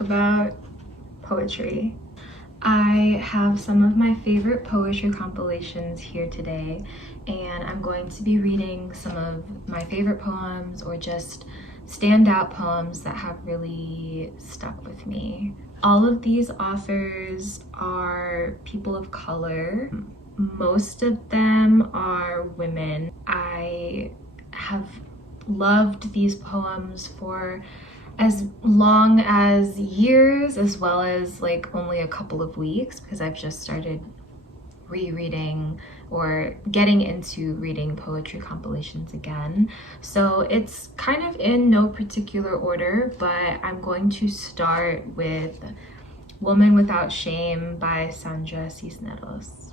talk about poetry. I have some of my favorite poetry compilations here today, and I'm going to be reading some of my favorite poems or just standout poems that have really stuck with me. All of these authors are people of color. Most of them are women. I have loved these poems for as long as years, as well as like only a couple of weeks, because I've just started rereading or getting into reading poetry compilations again. So it's kind of in no particular order, but I'm going to start with Woman Without Shame by Sandra Cisneros.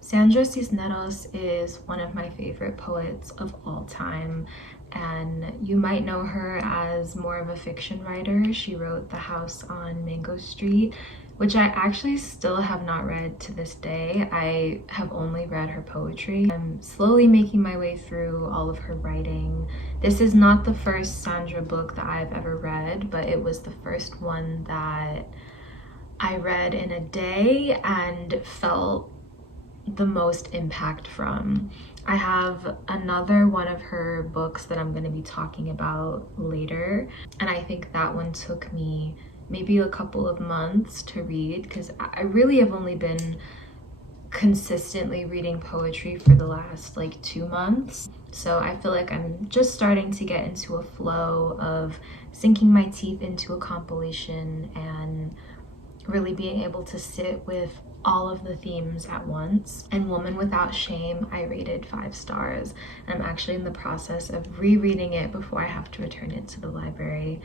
Sandra Cisneros is one of my favorite poets of all time, and you might know her as more of a fiction writer. She wrote The House on Mango Street, which I actually still have not read to this day. I have only read her poetry. I'm slowly making my way through all of her writing. This is not the first Sandra book that I've ever read, but it was the first one that I read in a day and felt the most impact from. I have another one of her books that I'm going to be talking about later, and I think that one took me maybe a couple of months to read, because I really have only been consistently reading poetry for the last like 2 months. So I feel like I'm just starting to get into a flow of sinking my teeth into a compilation and really being able to sit with all of the themes at once. And Woman Without Shame, I rated 5 stars. I'm actually in the process of rereading it before I have to return it to the library.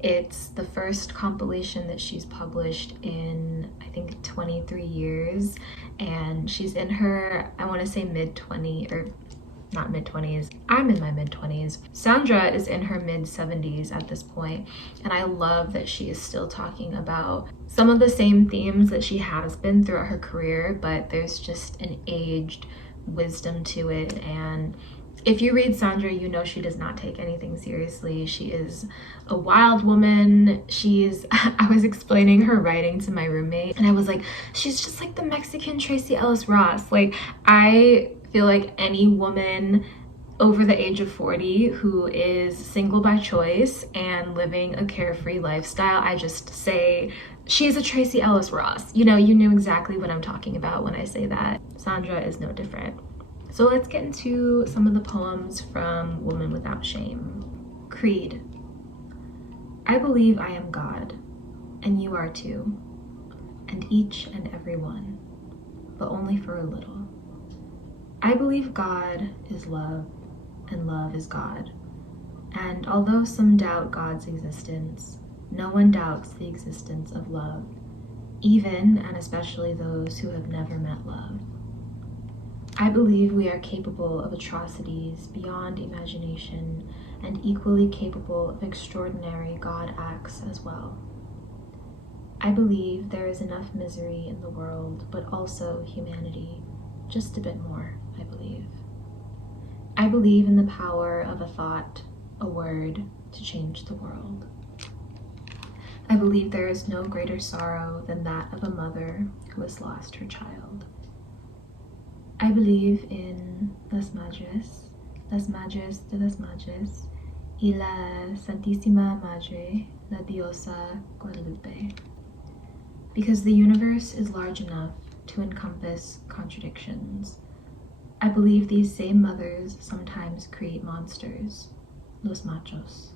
It's the first compilation that she's published in, I think, 23 years. And she's in her, I want to say mid-20s, or not mid-20s. I'm in my mid-20s. Sandra is in her mid-70s at this point, and I love that she is still talking about some of the same themes that she has been throughout her career, but there's just an aged wisdom to it. And if you read Sandra, you know she does not take anything seriously. She is a wild woman. I was explaining her writing to my roommate, and I was like, she's just like the Mexican Tracy Ellis Ross. Like, I feel like any woman over the age of 40 who is single by choice and living a carefree lifestyle, I just say she's a Tracy Ellis Ross. You know, you knew exactly what I'm talking about when I say that. Sandra is no different. So let's get into some of the poems from Woman Without Shame. Creed. I believe I am God, and you are too, and each and every one, but only for a little. I believe God is love, and love is God. And although some doubt God's existence, no one doubts the existence of love, even and especially those who have never met love. I believe we are capable of atrocities beyond imagination, and equally capable of extraordinary God acts as well. I believe there is enough misery in the world, but also humanity, just a bit more, I believe. I believe in the power of a thought, a word, to change the world. I believe there is no greater sorrow than that of a mother who has lost her child. I believe in las Madres de las Madres, y la Santísima Madre, la Diosa Guadalupe, because the universe is large enough to encompass contradictions. I believe these same mothers sometimes create monsters, los machos.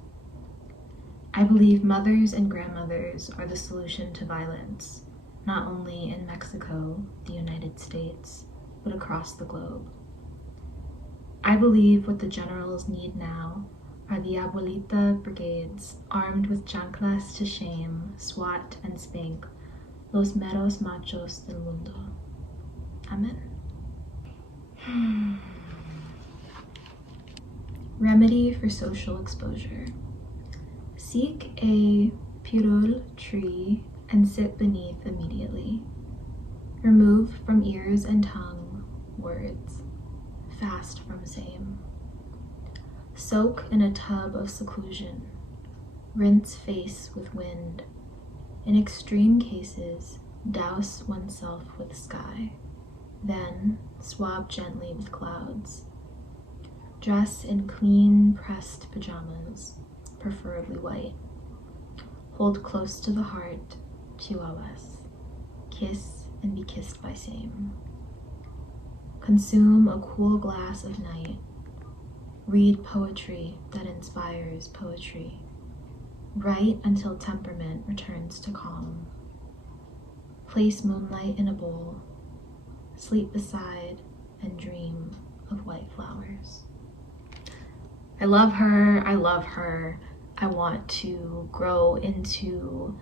I believe mothers and grandmothers are the solution to violence, not only in Mexico, the United States, but across the globe. I believe what the generals need now are the Abuelita brigades armed with chanclas to shame, swat, and spank los meros machos del mundo. Amen. Remedy for social exposure. Seek a pirul tree and sit beneath immediately. Remove from ears and tongue words. Fast from same. Soak in a tub of seclusion. Rinse face with wind. In extreme cases, douse oneself with sky, then swab gently with clouds. Dress in clean, pressed pajamas, preferably white. Hold close to the heart, chihuahuas. Kiss and be kissed by same. Consume a cool glass of night. Read poetry that inspires poetry. Write until temperament returns to calm. Place moonlight in a bowl. Sleep beside and dream of white flowers. I love her. I love her. I want to grow into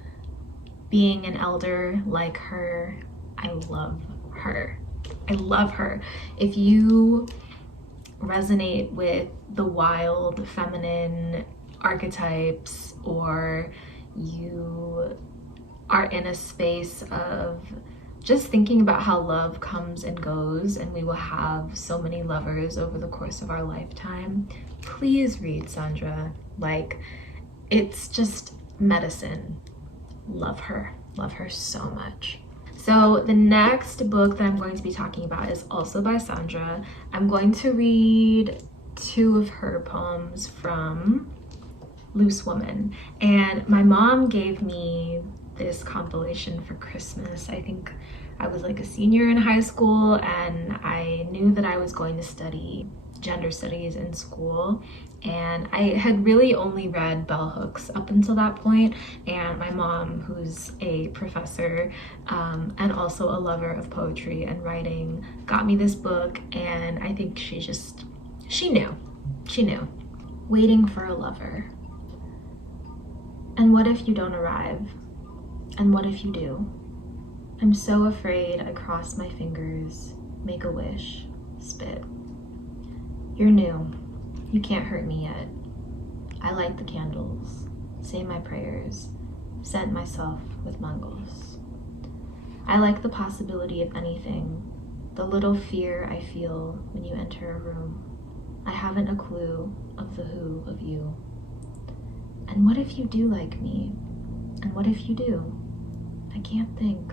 being an elder like her. I love her. I love her. If you resonate with the wild feminine archetypes, or you are in a space of just thinking about how love comes and goes and we will have so many lovers over the course of our lifetime, please read Sandra. Like, it's just medicine. Love her so much. So the next book that I'm going to be talking about is also by Sandra. I'm going to read 2 of her poems from Loose Woman. And my mom gave me this compilation for Christmas. I think I was like a senior in high school, and I knew that I was going to study gender studies in school, and I had really only read bell hooks up until that point. And my mom, who's a professor and also a lover of poetry and writing, got me this book, and I think she knew. Waiting for a lover. And what if you don't arrive? And what if you do? I'm so afraid I cross my fingers, make a wish, spit. You're new. You can't hurt me yet. I light the candles, say my prayers, scent myself with mangos. I like the possibility of anything, the little fear I feel when you enter a room. I haven't a clue of the who of you. And what if you do like me? And what if you do? I can't think.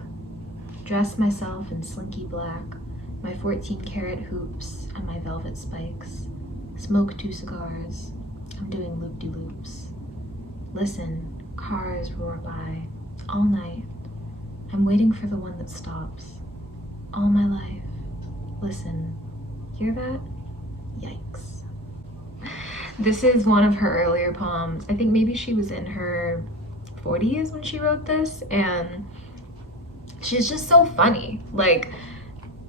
Dress myself in slinky black, my 14-karat hoops and my velvet spikes. Smoke 2 cigars. I'm doing loop-de-loops. Listen, cars roar by. All night. I'm waiting for the one that stops. All my life. Listen. Hear that? Yikes. This is one of her earlier poems. I think maybe she was in her 40s when she wrote this, and she's just so funny. Like,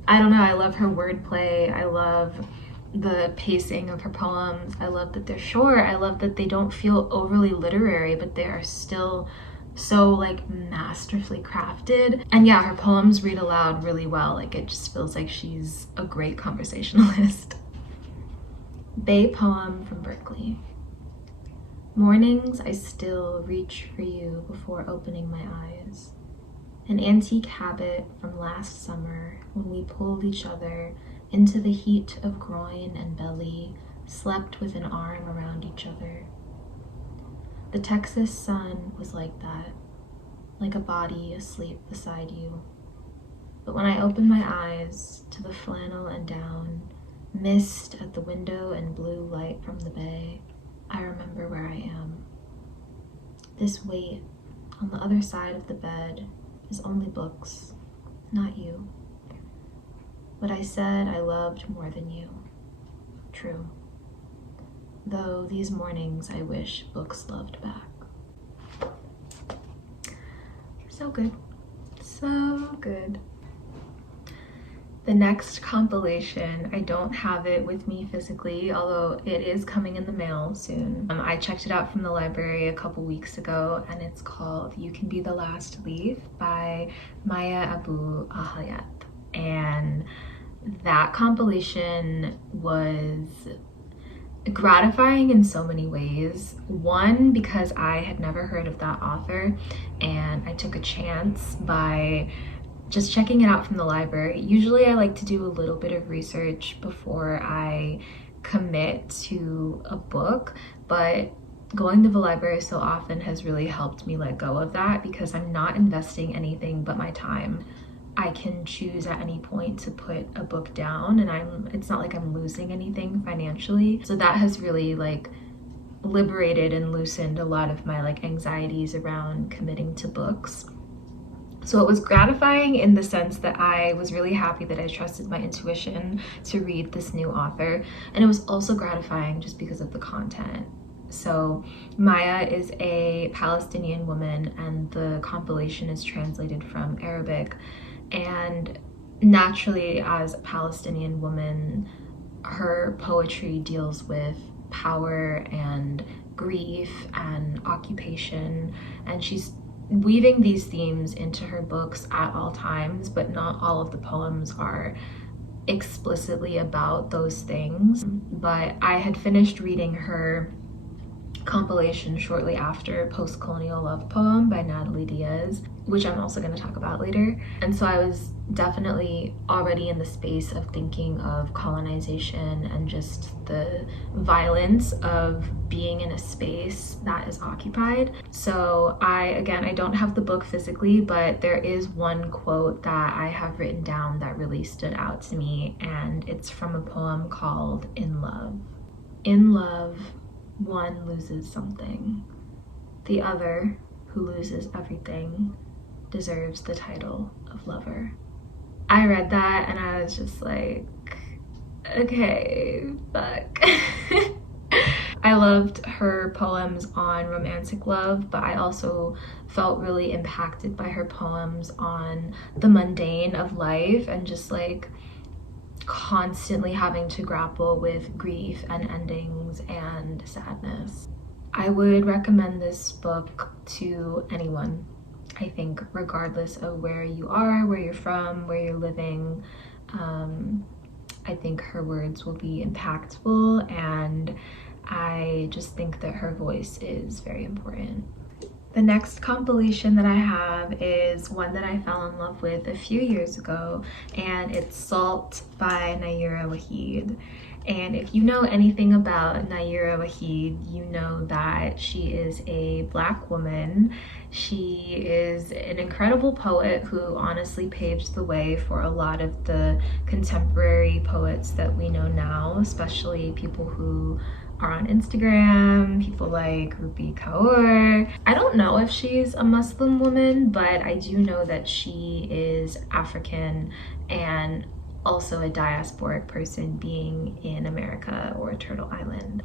I don't know, I love her wordplay. I love the pacing of her poems. I love that they're short. I love that they don't feel overly literary, but they are still so like masterfully crafted. And yeah, her poems read aloud really well. Like, it just feels like she's a great conversationalist. Bay poem from Berkeley. Mornings I still reach for you before opening my eyes. An antique habit from last summer when we pulled each other into the heat of groin and belly, slept with an arm around each other. The Texas sun was like that, like a body asleep beside you. But when I opened my eyes to the flannel and down, mist at the window and blue light from the bay, I remember where I am. This weight on the other side of the bed is only books, not you. But I said I loved more than you. True. Though these mornings I wish books loved back. So good. So good. The next compilation, I don't have it with me physically, although it is coming in the mail soon. I checked it out from the library a couple weeks ago, and it's called You Can Be the Last Leaf by Maya Abu al-hayat. And that compilation was gratifying in so many ways. One, because I had never heard of that author, and I took a chance by just checking it out from the library. Usually I like to do a little bit of research before I commit to a book, but going to the library so often has really helped me let go of that, because I'm not investing anything but my time. I can choose at any point to put a book down, and it's not like I'm losing anything financially. So that has really like liberated and loosened a lot of my like anxieties around committing to books. So it was gratifying in the sense that I was really happy that I trusted my intuition to read this new author, and it was also gratifying just because of the content. So Maya is a Palestinian woman, and the compilation is translated from Arabic. And naturally, as a Palestinian woman, her poetry deals with power and grief and occupation, and she's weaving these themes into her books at all times, but not all of the poems are explicitly about those things. But I had finished reading her compilation shortly after Postcolonial Love Poem by Natalie Diaz, which I'm also going to talk about later. And so I was definitely already in the space of thinking of colonization and just the violence of being in a space that is occupied. So I don't have the book physically, but there is one quote that I have written down that really stood out to me, and it's from a poem called In Love. In love, one loses something. The other, who loses everything, deserves the title of lover. I read that and I was just like, okay, fuck. I loved her poems on romantic love, but I also felt really impacted by her poems on the mundane of life and just like constantly having to grapple with grief and endings and sadness. I would recommend this book to anyone, I think, regardless of where you are, where you're from, where you're living. I think her words will be impactful, and I just think that her voice is very important. The next compilation that I have is one that I fell in love with a few years ago, and it's Salt by Nayyirah Waheed. And if you know anything about Nayyirah Waheed, you know that she is a Black woman. She is an incredible poet who honestly paved the way for a lot of the contemporary poets that we know now, especially people who are on Instagram, people like Rupi Kaur. I don't know if she's a Muslim woman, but I do know that she is African and also a diasporic person, being in America or Turtle Island.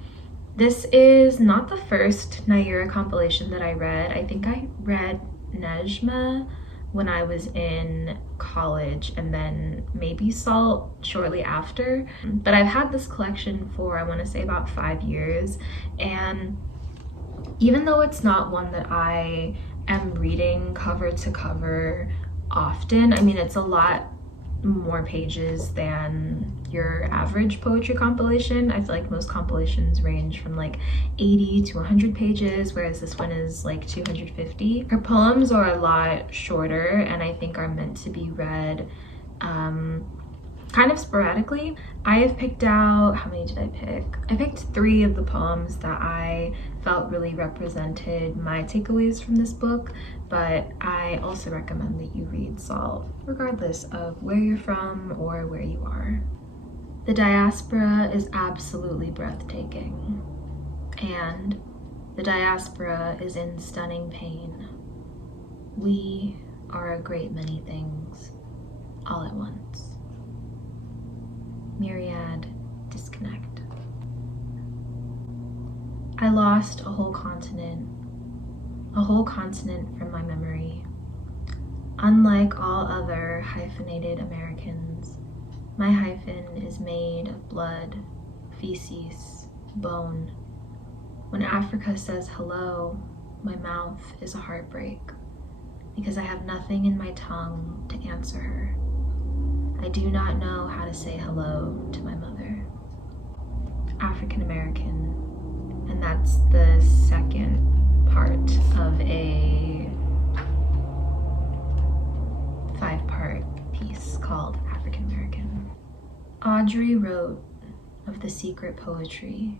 This is not the first Nayyirah compilation that I read. I think I read Nejma when I was in college, and then maybe Salt shortly after. But I've had this collection for, I want to say, about 5 years, and even though it's not one that I am reading cover to cover often, I mean, it's a lot more pages than your average poetry compilation. I feel like most compilations range from like 80 to 100 pages, whereas this one is like 250. Her poems are a lot shorter and I think are meant to be read kind of sporadically. I have picked out, how many did I pick? I picked 3 of the poems that I felt really represented my takeaways from this book, but I also recommend that you read Salt, regardless of where you're from or where you are. The diaspora is absolutely breathtaking, and the diaspora is in stunning pain. We are a great many things, all at once. Myriad disconnect. I lost a whole continent from my memory. Unlike all other hyphenated Americans, my hyphen is made of blood, feces, bone. When Africa says hello, my mouth is a heartbreak because I have nothing in my tongue to answer her. I do not know how to say hello to my mother. African American, and that's the second part of a 5-part piece called African American. Audrey wrote of the secret poetry,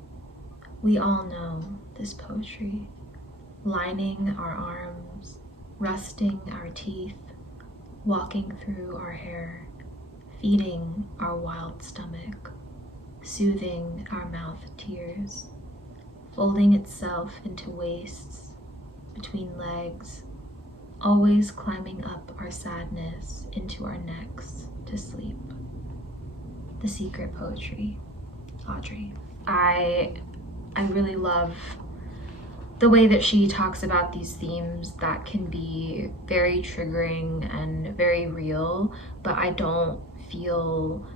We all know this poetry, lining our arms, rusting our teeth, walking through our hair, feeding our wild stomach, soothing our mouth tears, folding itself into wastes between legs, always climbing up our sadness into our necks to sleep. The secret poetry, Audrey. I really love the way that she talks about these themes that can be very triggering and very real, but I don't feel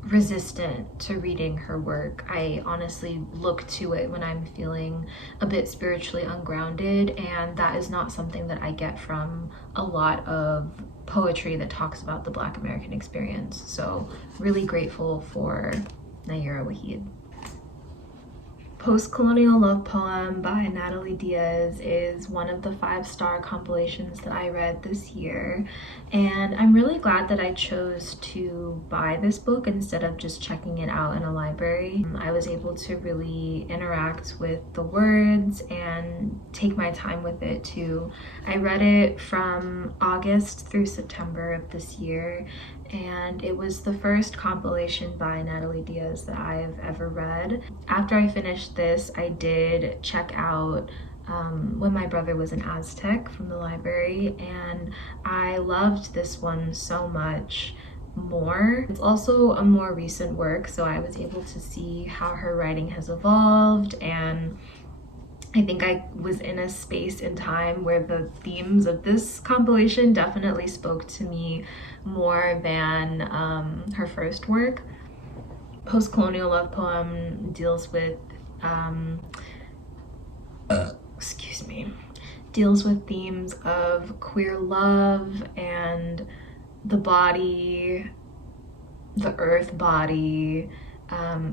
resistant to reading her work. I honestly look to it when I'm feeling a bit spiritually ungrounded, and that is not something that I get from a lot of poetry that talks about the Black American experience. So really grateful for Nayyirah Waheed. Postcolonial Love Poem by Natalie Diaz is one of the 5-star compilations that I read this year, and I'm really glad that I chose to buy this book instead of just checking it out in a library. I was able to really interact with the words and take my time with it too. I read it from August through September of this year, and it was the first compilation by Natalie Diaz that I've ever read. After I finished this, I did check out When My Brother Was an Aztec from the library, and I loved this one so much more. It's also a more recent work, so I was able to see how her writing has evolved, and I think I was in a space in time where the themes of this compilation definitely spoke to me more than her first work. Postcolonial Love Poem deals with deals with themes of queer love and the body, the earth body.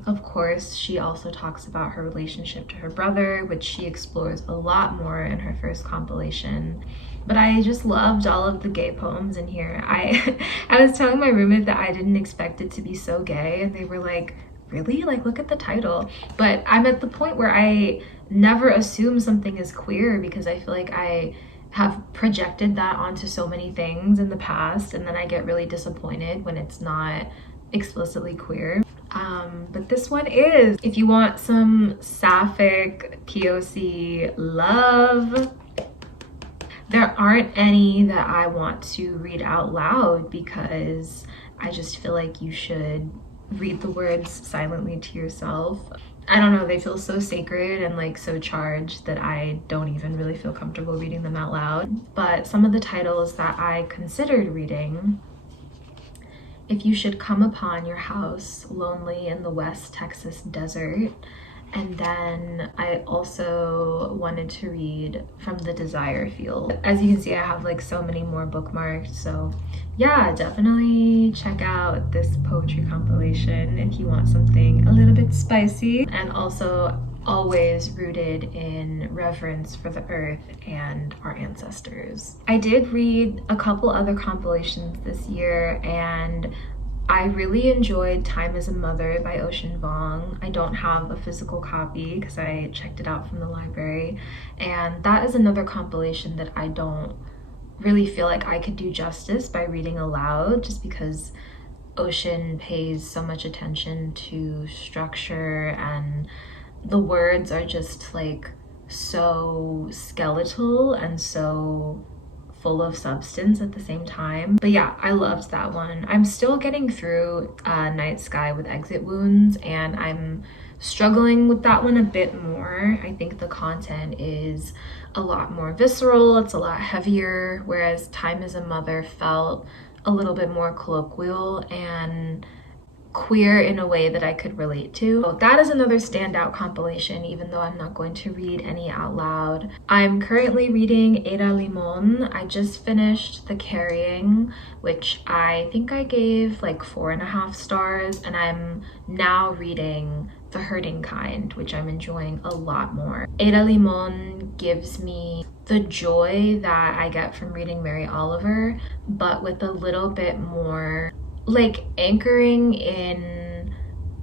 Of course, she also talks about her relationship to her brother, which she explores a lot more in her first compilation. But I just loved all of the gay poems in here. I was telling my roommate that I didn't expect it to be so gay, and they were like, really? Like, look at the title. But I'm at the point where I never assume something is queer, because I feel like I have projected that onto so many things in the past, and then I get really disappointed when it's not explicitly queer. But this one is. If you want some sapphic POC love, there aren't any that I want to read out loud, because I just feel like you should read the words silently to yourself. I don't know, they feel so sacred and like so charged that I don't even really feel comfortable reading them out loud. But some of the titles that I considered reading: If You Should Come Upon Your House, Lonely in the West Texas Desert. And then I also wanted to read From the Desire Field. As you can see, I have like so many more bookmarked, so yeah, definitely check out this poetry compilation if you want something a little bit spicy, and also always rooted in reverence for the earth and our ancestors. I did read a couple other compilations this year, and I really enjoyed Time as a Mother by Vuong. I don't have a physical copy because I checked it out from the library, and that is another compilation that I don't really feel like I could do justice by reading aloud, just because Ocean pays so much attention to structure, and the words are just like so skeletal and so full of substance at the same time. But yeah, I loved that one. I'm still getting through Night Sky with Exit Wounds, and I'm struggling with that one a bit more. I think the content is a lot more visceral, it's a lot heavier, whereas Time as a Mother felt a little bit more colloquial and queer in a way that I could relate to. So that is another standout compilation, even though I'm not going to read any out loud. I'm currently reading Limon. I just finished The Carrying, which I think I gave like 4.5 stars, and I'm now reading The Hurting Kind, which I'm enjoying a lot more. Limon gives me the joy that I get from reading Mary Oliver, but with a little bit more like anchoring in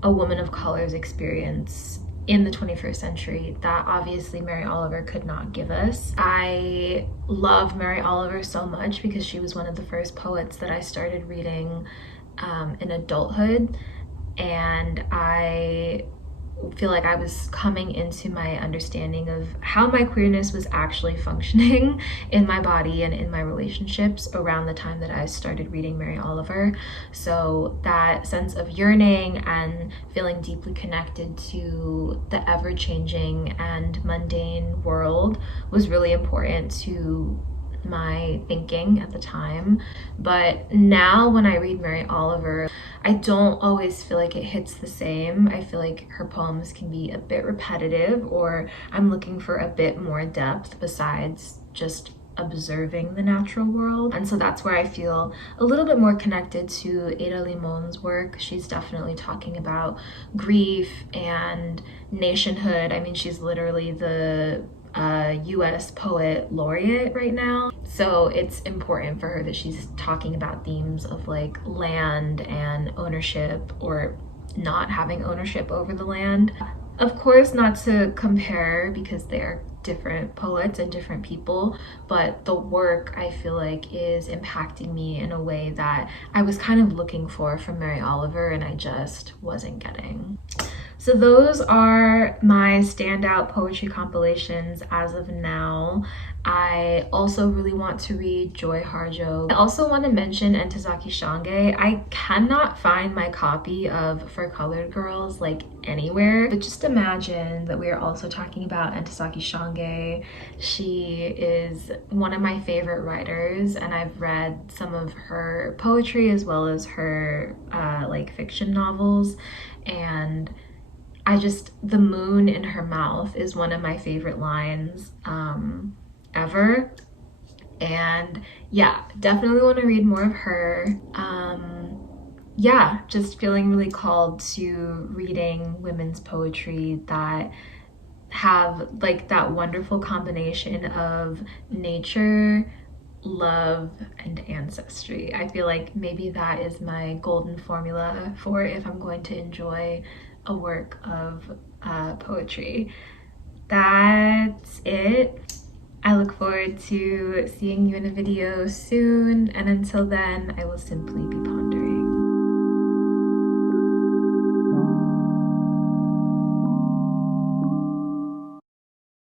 a woman of color's experience in the 21st century that obviously Mary Oliver could not give us. I love Mary Oliver so much because she was one of the first poets that I started reading in adulthood, and I feel like I was coming into my understanding of how my queerness was actually functioning in my body and in my relationships around the time that I started reading Mary Oliver. So that sense of yearning and feeling deeply connected to the ever-changing and mundane world was really important to my thinking at the time. But now when I read Mary Oliver, I don't always feel like it hits the same. I feel like her poems can be a bit repetitive, or I'm looking for a bit more depth besides just observing the natural world. And so that's where I feel a little bit more connected to Ada Limon's work. She's definitely talking about grief and nationhood. I mean, she's literally the US poet laureate right now. So it's important for her that she's talking about themes of like land and ownership, or not having ownership over the land. Of course, not to compare because they're different poets and different people, but the work I feel like is impacting me in a way that I was kind of looking for from Mary Oliver and I just wasn't getting. So those are my standout poetry compilations as of now. I also really want to read Joy Harjo. I also want to mention Ntozake Shange. I cannot find my copy of For Colored Girls like anywhere, but just imagine that we are also talking about Ntozake Shange. She is one of my favorite writers, and I've read some of her poetry as well as her like fiction novels, and the moon in her mouth is one of my favorite lines ever. And yeah, definitely want to read more of her. Yeah, just feeling really called to reading women's poetry that have like that wonderful combination of nature, love, and ancestry. I feel like maybe that is my golden formula for if I'm going to enjoy a work of poetry. That's it. I look forward to seeing you in a video soon, and until then, I will simply be pondering.